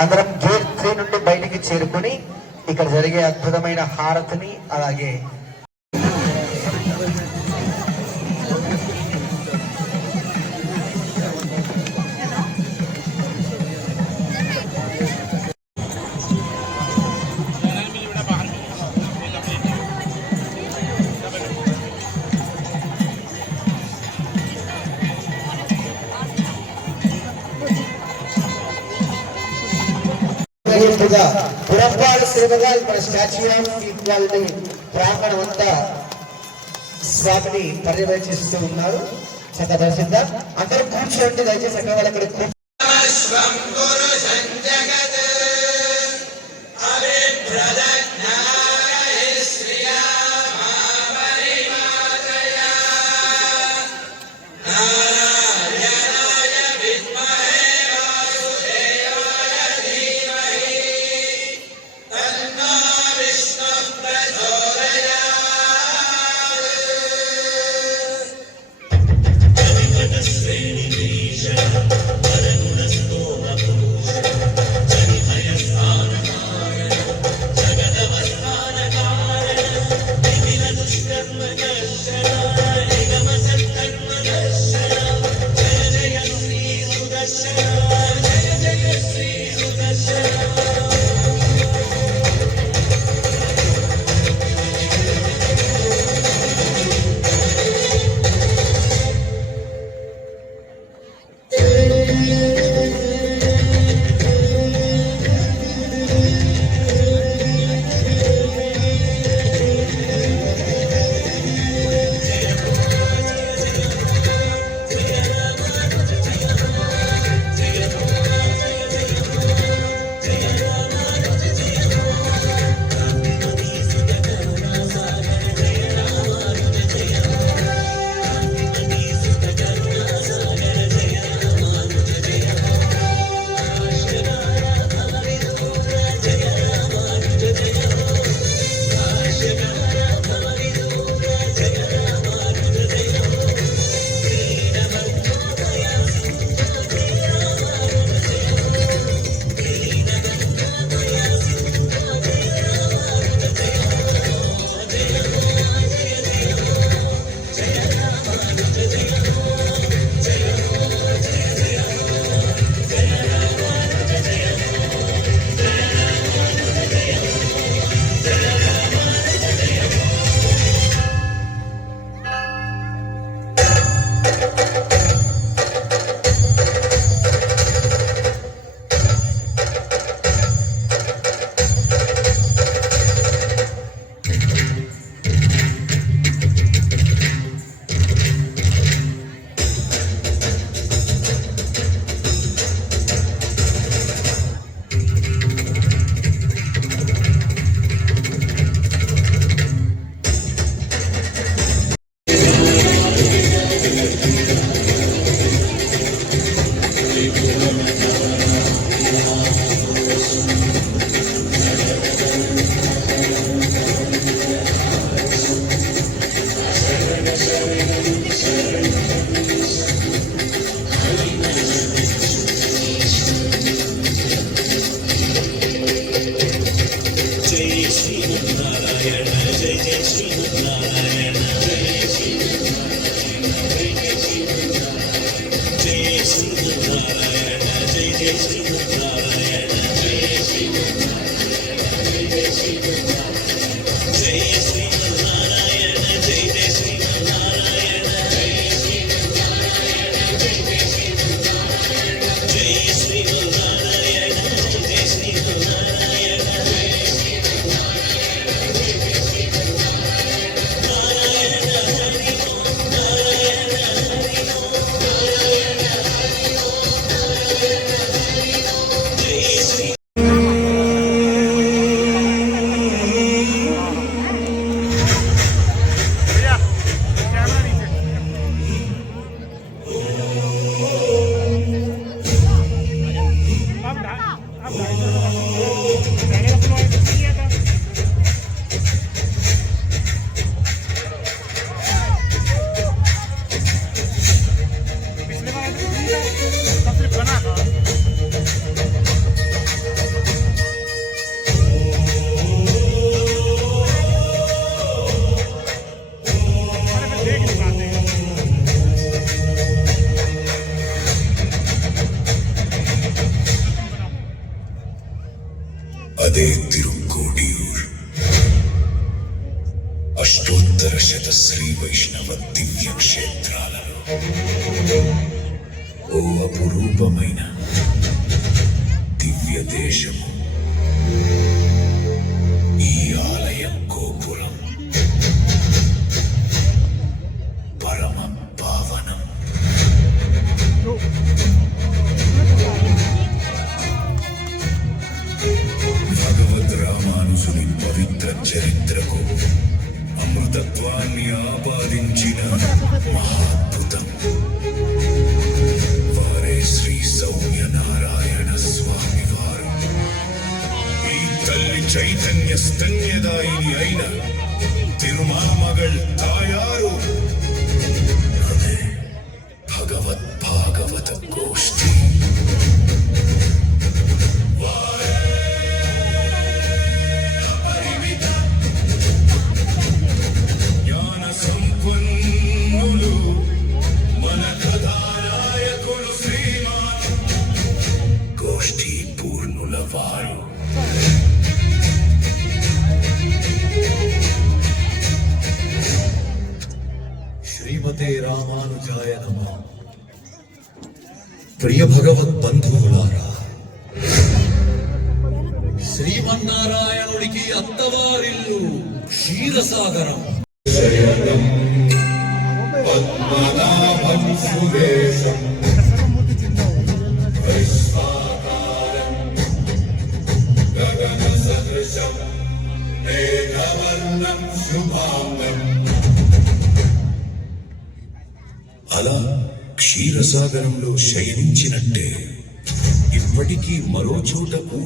అందరం గేట్ 3 నుండి బయటికి చేరుకుని ఇక్కడ జరిగే అద్భుతమైన హారతిని అలాగే పురంపాడు సేవగా ఇక్కడ స్టాచ్యూ ఆఫ్ ఈక్వాలిటీ ప్రాంగణం అంతా స్వామిని పర్యవేక్షిస్తూ ఉన్నారు. చక్కగా దర్శిద్దాం. అందరూ కూర్చోండి దయచేసి అక్కడ వాళ్ళు అక్కడ అదే తిరుక్కోటియూర్. అష్టోత్తర శత శ్రీ వైష్ణవ దివ్య క్షేత్రాలలో ఓ అపురూపమైన దివ్య దేశము ఈ ఆలయం గోపురం. పరమ పావనం. భగవద్ రామానుజుని పవిత్ర చరిత్రకు అమృతత్వాన్ని ఆపాదించిన మహాద్భుతం. వారే శ్రీ సౌమ్యనారాయణ స్వామి వారు. ఈ తల్లి చైతన్య స్తన్యదాయిని అయిన తిరుమామగళ్ తాయారు. అదే భగవద్ భాగవత గోష్ఠి. జ్ఞాన సంపన్నులు మన కథానాయకులు శ్రీమాన్ గోష్ఠీ పూర్ణుల వారు. శ్రీమతే రామానుజాయ నమః. ప్రియ భగవద్ బంధువులారా, శ్రీమన్నారాయణుడికి అత్తవారిల్లు క్షీరసాగరం. పద్మనాభం సురేశం వైశ్వాకారం గగన సదృశం మేఘవర్ణం శుభాంగం. అలా క్షీరసాగరంలో శయనించినట్టే ఇప్పటికీ మరో చోట కూడా